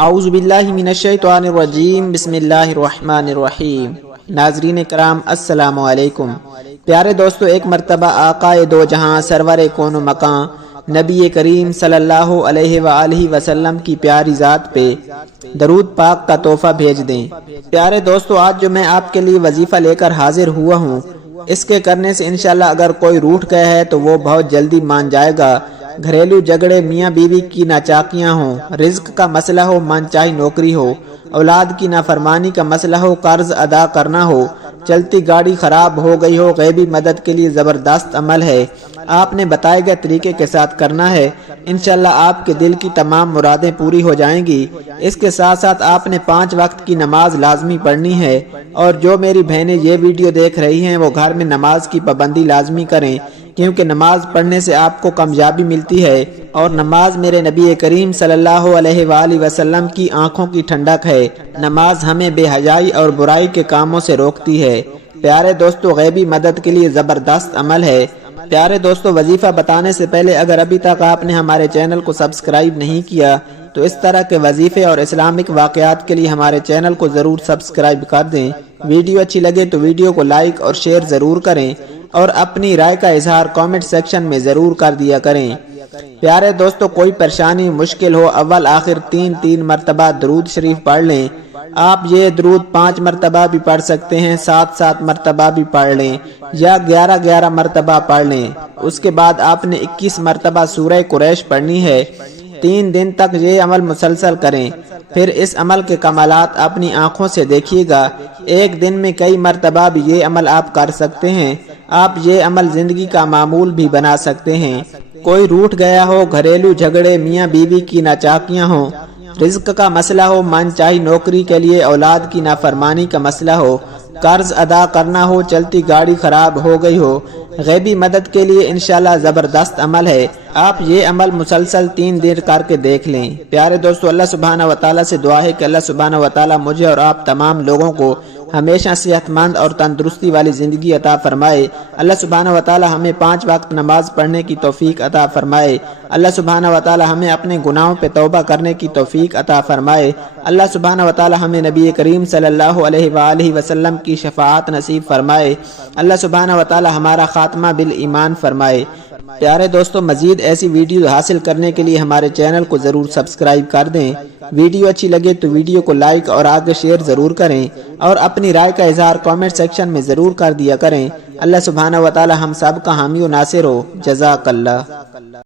اعوذ باللہ من الشیطان الرجیم بسم اللہ الرحمن الرحیم۔ ناظرین کرام السلام علیکم۔ پیارے دوستو، ایک مرتبہ آقائے دو جہاں سرور کون و مکان نبی کریم صلی اللہ علیہ وآلہ وسلم کی پیاری ذات پہ درود پاک کا تحفہ بھیج دیں۔ پیارے دوستو، آج جو میں آپ کے لیے وظیفہ لے کر حاضر ہوا ہوں، اس کے کرنے سے انشاءاللہ اگر کوئی روٹھ گیا ہے تو وہ بہت جلدی مان جائے گا۔ گھریلو جھگڑے، میاں بیوی کی ناچاکیاں ہوں، رزق کا مسئلہ ہو، من چاہی نوکری ہو، اولاد کی نافرمانی کا مسئلہ ہو، قرض ادا کرنا ہو، چلتی گاڑی خراب ہو گئی ہو، غیبی مدد کے لیے زبردست عمل ہے، آپ نے بتائے گئے طریقے کے ساتھ کرنا ہے، انشاءاللہ آپ کے دل کی تمام مرادیں پوری ہو جائیں گی۔ اس کے ساتھ ساتھ آپ نے 5 وقت کی نماز لازمی پڑھنی ہے، اور جو میری بہنیں یہ ویڈیو دیکھ رہی ہیں وہ گھر میں نماز کی پابندی لازمی کریں، کیونکہ نماز پڑھنے سے آپ کو کامیابی ملتی ہے، اور نماز میرے نبی کریم صلی اللہ علیہ وآلہ وسلم کی آنکھوں کی ٹھنڈک ہے۔ نماز ہمیں بے حیائی اور برائی کے کاموں سے روکتی ہے۔ پیارے دوستو، غیبی مدد کے لیے زبردست عمل ہے۔ پیارے دوستو، وظیفہ بتانے سے پہلے اگر ابھی تک آپ نے ہمارے چینل کو سبسکرائب نہیں کیا تو اس طرح کے وظیفے اور اسلامک واقعات کے لیے ہمارے چینل کو ضرور سبسکرائب کر دیں۔ ویڈیو اچھی لگے تو ویڈیو کو لائک اور شیئر ضرور کریں، اور اپنی رائے کا اظہار کامنٹ سیکشن میں ضرور کر دیا کریں۔ پیارے دوستو، کوئی پریشانی مشکل ہو، اول آخر 3 مرتبہ درود شریف پڑھ لیں۔ آپ یہ درود 5 مرتبہ بھی پڑھ سکتے ہیں، 7 مرتبہ بھی پڑھ لیں، یا 11 مرتبہ پڑھ لیں۔ اس کے بعد آپ نے 21 مرتبہ سورہ قریش پڑھنی ہے۔ 3 دن تک یہ عمل مسلسل کریں، پھر اس عمل کے کمالات اپنی آنکھوں سے دیکھیے گا۔ ایک دن میں کئی مرتبہ بھی یہ عمل آپ کر سکتے ہیں۔ آپ یہ عمل زندگی کا معمول بھی بنا سکتے ہیں۔ کوئی روٹھ گیا ہو، گھریلو جھگڑے، میاں بیوی کی ناچاکیاں ہوں، رزق کا مسئلہ ہو، من چاہی نوکری کے لیے اولاد کی نافرمانی کا مسئلہ ہو، قرض ادا کرنا ہو، چلتی گاڑی خراب ہو گئی ہو، غیبی مدد کے لیے انشاءاللہ زبردست عمل ہے۔ آپ یہ عمل مسلسل 3 دن کر کے دیکھ لیں۔ پیارے دوستو، اللہ سبحانہ وتعالی سے دعا ہے کہ اللہ سبحانہ وتعالی مجھے اور آپ تمام لوگوں کو ہمیشہ صحت مند اور تندرستی والی زندگی عطا فرمائے۔ اللہ سبحانہ وتعالی ہمیں 5 وقت نماز پڑھنے کی توفیق عطا فرمائے۔ اللہ سبحانہ وتعالی ہمیں اپنے گناہوں پہ توبہ کرنے کی توفیق عطا فرمائے۔ اللہ سبحانہ وتعالی ہمیں نبی کریم صلی اللہ علیہ وآلہ وسلم کی شفاعت نصیب فرمائے۔ اللہ سبحانہ وتعالی ہمارا خاتمہ بالایمان فرمائے۔ پیارے دوستو، مزید ایسی ویڈیو حاصل کرنے کے لیے ہمارے چینل کو ضرور سبسکرائب کر دیں۔ ویڈیو اچھی لگے تو ویڈیو کو لائک اور آگے شیئر ضرور کریں، اور اپنی رائے کا اظہار کامنٹ سیکشن میں ضرور کر دیا کریں۔ اللہ سبحانہ وتعالی ہم سب کا حامی و ناصر ہو۔ جزاک اللہ۔